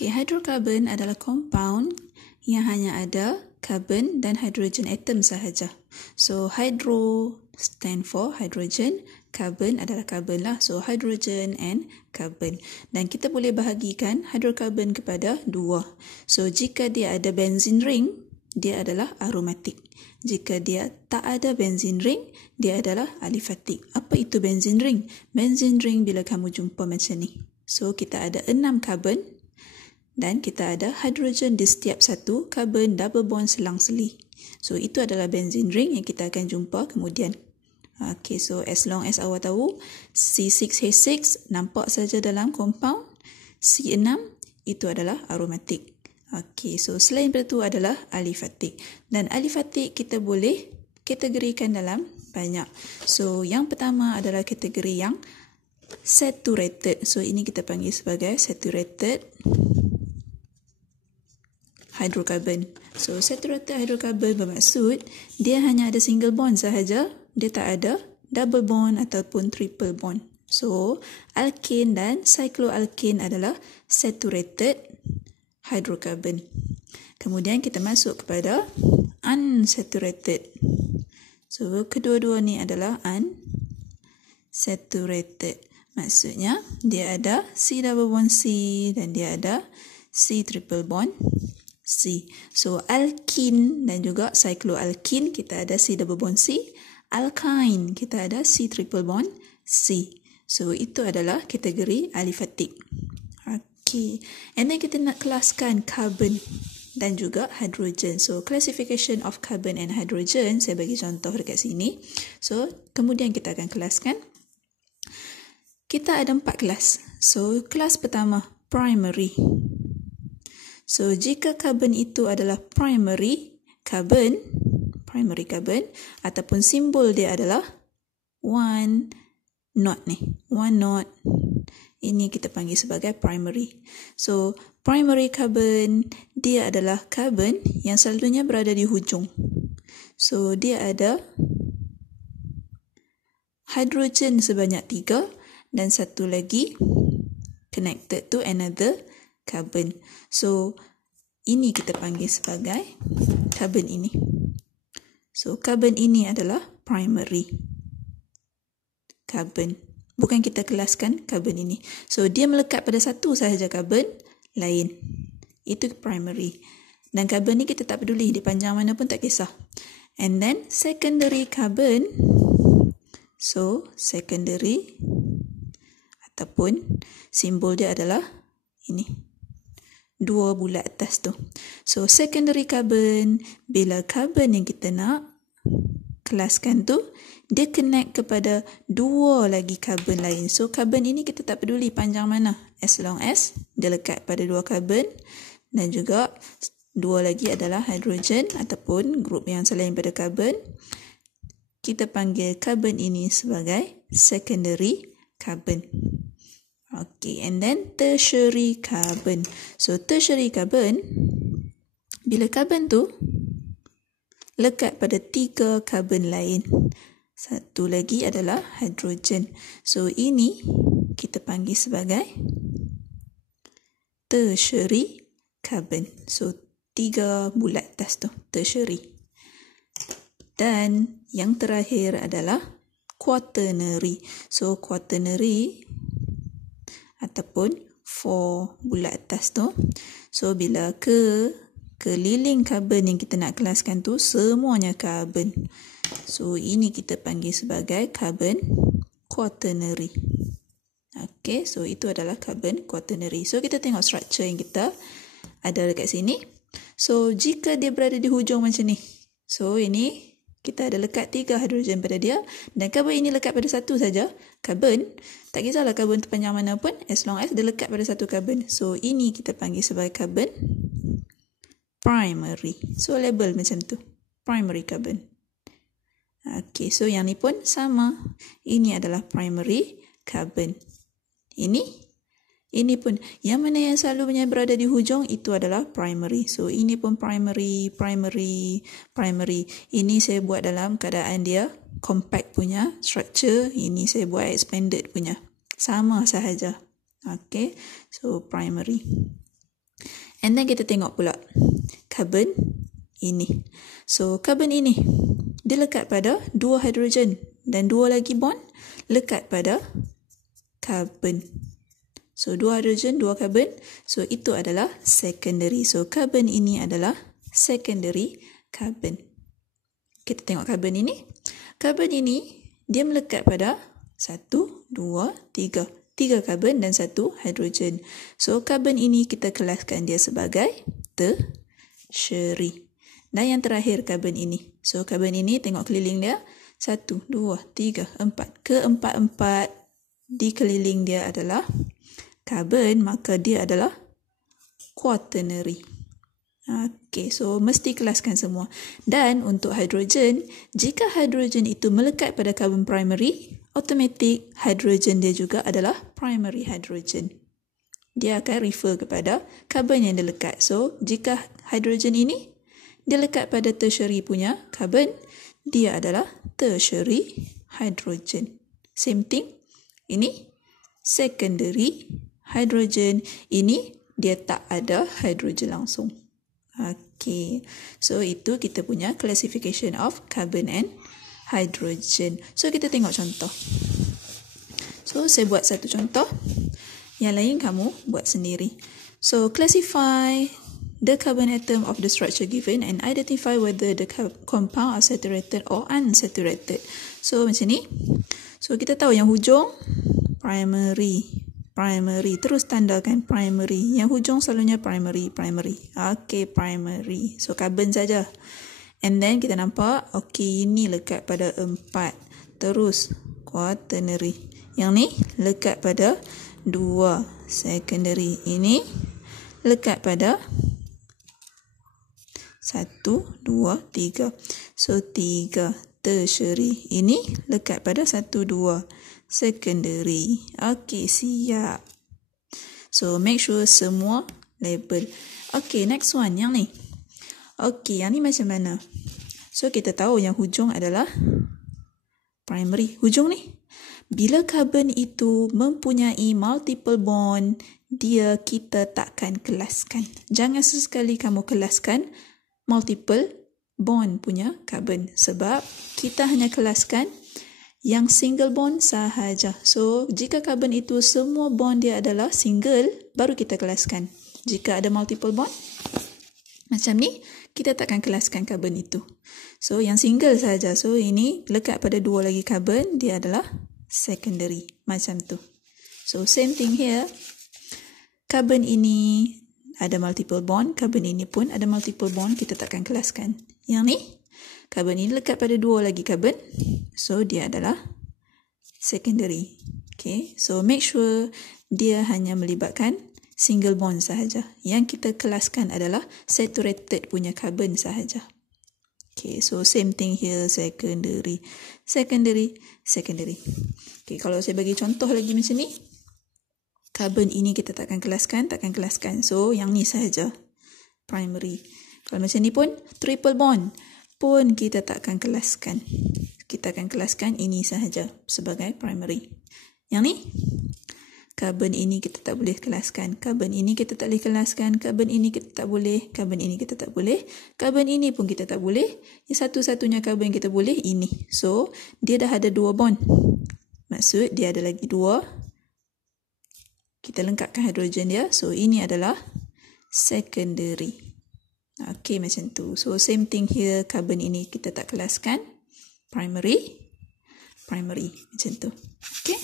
Okey, hidrokarbon adalah compound yang hanya ada carbon dan hydrogen atom sahaja. So, hydro stand for hydrogen, carbon adalah carbon lah. So, hydrogen and carbon. Dan kita boleh bahagikan hidrokarbon kepada dua. So, jika dia ada benzene ring, dia adalah aromatik. Jika dia tak ada benzene ring, dia adalah alifatik. Apa itu benzene ring? Benzene ring bila kamu jumpa macam ni. So, kita ada 6 carbon dan kita ada hidrogen di setiap satu carbon double bond selang-seli. So, itu adalah benzene ring yang kita akan jumpa kemudian. Okay, so as long as awak tahu, C6H6 nampak saja dalam compound, C6 itu adalah aromatik. Okay, so selain itu adalah alifatik. Dan alifatik kita boleh kategorikan dalam banyak. So, yang pertama adalah kategori yang saturated. So, ini kita panggil sebagai saturated hydrocarbon. So, saturated hydrocarbon bermaksud dia hanya ada single bond sahaja. Dia tak ada double bond ataupun triple bond. So, alkane dan cycloalkane adalah saturated hydrocarbon. Kemudian kita masuk kepada unsaturated. So, kedua-dua ni adalah unsaturated. Maksudnya, dia ada C double bond C dan dia ada C triple bond C. So, alkene dan juga cycloalkene kita ada C double bond C. Alkyne kita ada C triple bond C. So, itu adalah kategori alifatik. Okay. And then kita nak kelaskan carbon dan juga hydrogen. So, classification of carbon and hydrogen, saya bagi contoh dekat sini. So, kemudian kita akan kelaskan. Kita ada 4 kelas. So, kelas pertama, primary. So, jika carbon itu adalah primary carbon ataupun simbol dia adalah 1 not ni. 1 not. Ini kita panggil sebagai primary. So, primary carbon, dia adalah carbon yang selalunya berada di hujung. So, dia ada hydrogen sebanyak 3 dan satu lagi connected to another carbon. So, ini kita panggil sebagai carbon ini. So, carbon ini adalah primary carbon. Bukan kita kelaskan carbon ini. So, dia melekat pada satu sahaja carbon lain. Itu primary. Dan carbon ni kita tak peduli. Dia panjang mana pun tak kisah. And then, secondary carbon. So, secondary ataupun simbol dia adalah ini. 2 bulat atas tu. So, secondary carbon, bila carbon yang kita nak kelaskan tu, dia connect kepada 2 lagi carbon lain. So, carbon ini kita tak peduli panjang mana. As long as dia lekat pada 2 carbon dan juga 2 lagi adalah hydrogen ataupun grup yang selain pada carbon. Kita panggil carbon ini sebagai secondary carbon. Okay, and then tertiary carbon. So, tertiary carbon, bila carbon tu lekat pada 3 carbon lain. Satu lagi adalah hydrogen. So, ini kita panggil sebagai tertiary carbon. So, 3 bulat atas tu, tertiary. Dan yang terakhir adalah quaternary. So, quaternary ataupun 4 bulat atas tu. So, bila keliling carbon yang kita nak kelaskan tu semuanya carbon. So, ini kita panggil sebagai carbon quaternary. Okay, so itu adalah carbon quaternary. So, kita tengok structure yang kita ada dekat sini. So, jika dia berada di hujung macam ni. So, ini kita ada lekat 3 hidrogen pada dia. Dan carbon ini lekat pada satu saja. Carbon, tak kisahlah carbon tu panjang mana pun. As long as dia lekat pada satu carbon. So, ini kita panggil sebagai carbon primary. So, label macam tu. Primary carbon. Okay, so yang ni pun sama. Ini adalah primary carbon. Ini pun. Yang mana yang selalunya berada di hujung, itu adalah primary. So, ini pun primary. Ini saya buat dalam keadaan dia compact punya structure. Ini saya buat expanded punya. Sama sahaja. Okay, so primary. And then kita tengok pula karbon ini. So karbon ini dia lekat pada 2 hidrogen dan 2 lagi bond lekat pada karbon. So 2 hidrogen, 2 karbon. So itu adalah secondary. So karbon ini adalah secondary karbon. Kita tengok karbon ini. Karbon ini dia melekat pada 1, 2, 3. 3 karbon dan 1 hidrogen. So karbon ini kita kelaskan dia sebagai tertiary. Dan yang terakhir karbon ini. So karbon ini tengok keliling dia. 1, 2, 3, 4. Keempat-empat di keliling dia adalah karbon, maka dia adalah quaternary. Okey, so mesti kelaskan semua. Dan untuk hidrogen, jika hidrogen itu melekat pada karbon primary, automatik hidrogen dia juga adalah primary hydrogen. Dia akan refer kepada karbon yang dia lekat. So, jika hidrogen ini dia lekat pada tertiary punya karbon, dia adalah tertiary hydrogen. Same thing. Ini secondary hydrogen. Ini dia tak ada hidrogen langsung. Okay. So, itu kita punya classification of carbon and hydrogen. So, kita tengok contoh. So, saya buat satu contoh. Yang lain kamu buat sendiri. So, classify the carbon atom of the structure given and identify whether the compound are saturated or unsaturated. So, macam ni. So, kita tahu yang hujung primary. Terus tandakan primary. Yang hujung selalunya primary. Okay, primary. So, carbon saja. And then kita nampak, okay, ini lekat pada 4. Terus quaternary. Yang ni lekat pada 2 secondary. Ini lekat pada 1, 2, 3. So 3 tertiary. Ini lekat pada 1, 2 secondary. Okey, siap. So make sure semua label. Okey, next one yang ni. Okey, yang ni macam mana? So kita tahu yang hujung adalah primary. Hujung ni. Bila karbon itu mempunyai multiple bond, dia kita takkan kelaskan. Jangan sesekali kamu kelaskan multiple bond punya karbon. Sebab kita hanya kelaskan yang single bond sahaja. So, jika karbon itu semua bond dia adalah single, baru kita kelaskan. Jika ada multiple bond, macam ni, kita takkan kelaskan karbon itu. So, yang single sahaja. So, ini lekat pada 2 lagi karbon, dia adalah secondary. Macam tu. So, same thing here. Karbon ini ada multiple bond. Karbon ini pun ada multiple bond. Kita takkan kelaskan. Yang ni, karbon ini lekat pada 2 lagi karbon. So, dia adalah secondary. Okay. So, make sure dia hanya melibatkan single bond sahaja. Yang kita kelaskan adalah saturated punya karbon sahaja. Okay. So, same thing here. Secondary. Okay. Kalau saya bagi contoh lagi macam ni. Karbon ini kita takkan kelaskan. So, yang ni sahaja. Primary. Kalau macam ni pun, triple bond pun kita takkan kelaskan. Kita akan kelaskan ini sahaja sebagai primary. Yang ni, karbon ini kita tak boleh kelaskan. Karbon ini kita tak boleh kelaskan. Karbon ini kita tak boleh. Karbon ini kita tak boleh. Karbon ini pun kita tak boleh. Yang satu-satunya karbon yang kita boleh ini. So, dia dah ada 2 bond. Maksud dia ada lagi 2. Kita lengkapkan hidrogen dia. So, ini adalah secondary. Okay, macam tu. So, same thing here. Karbon ini kita tak kelaskan. Primary. Macam tu. Okay.